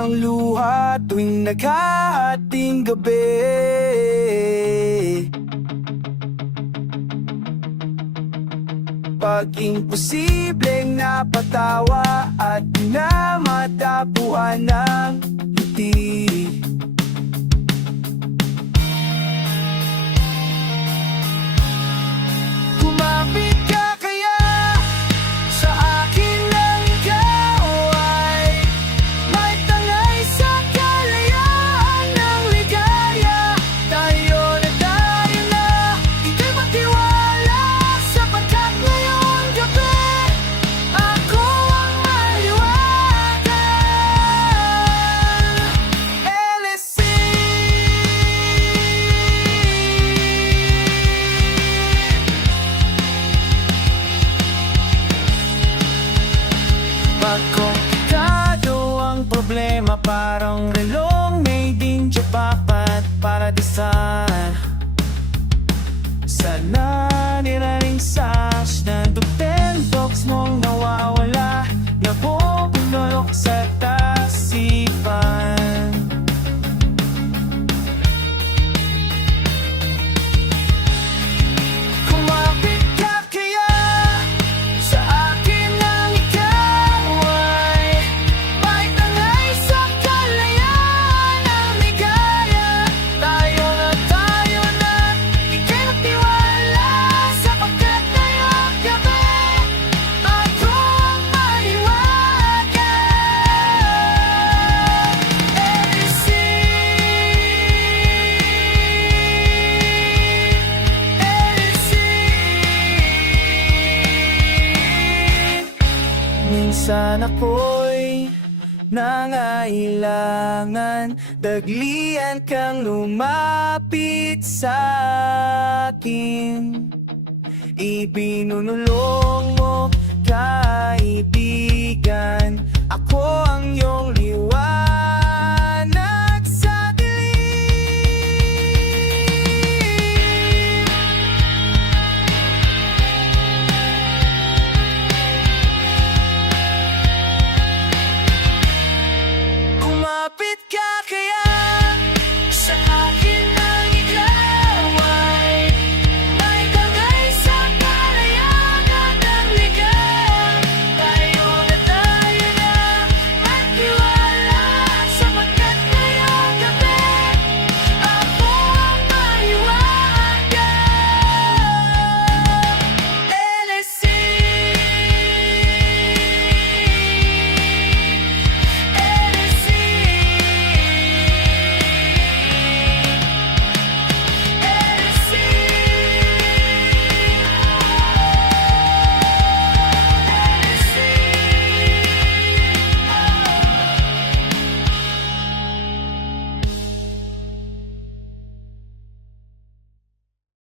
ang luha tuwing naghahating gabi. Pag imposibleng napatawa at pinamatapuan ng ngiti. Kumapit ka kaya sa akin nang ikaw ay may tangay sa kalayaan ng ligaya. Tayo na, ika'y magtiwala sapagkat ngayong gabi ako ang maliwagan. LSC. Pag komplikado ang problema, parang relong made in Japan para design. Sana niraring sash na dupten box mong nawawala, nabubulok sa tasipan. Kumapit ka kaya sa akin nang ikaw ay may tangay sa kalayaan ng ligaya. Tayo na, ika'y magtiwala sapagkat ngayong gabi ako ang maliwagan. LSC. Minsan ako'y nangailangan, daglian kang lumapit sa akin. Ibinunulong mo kahit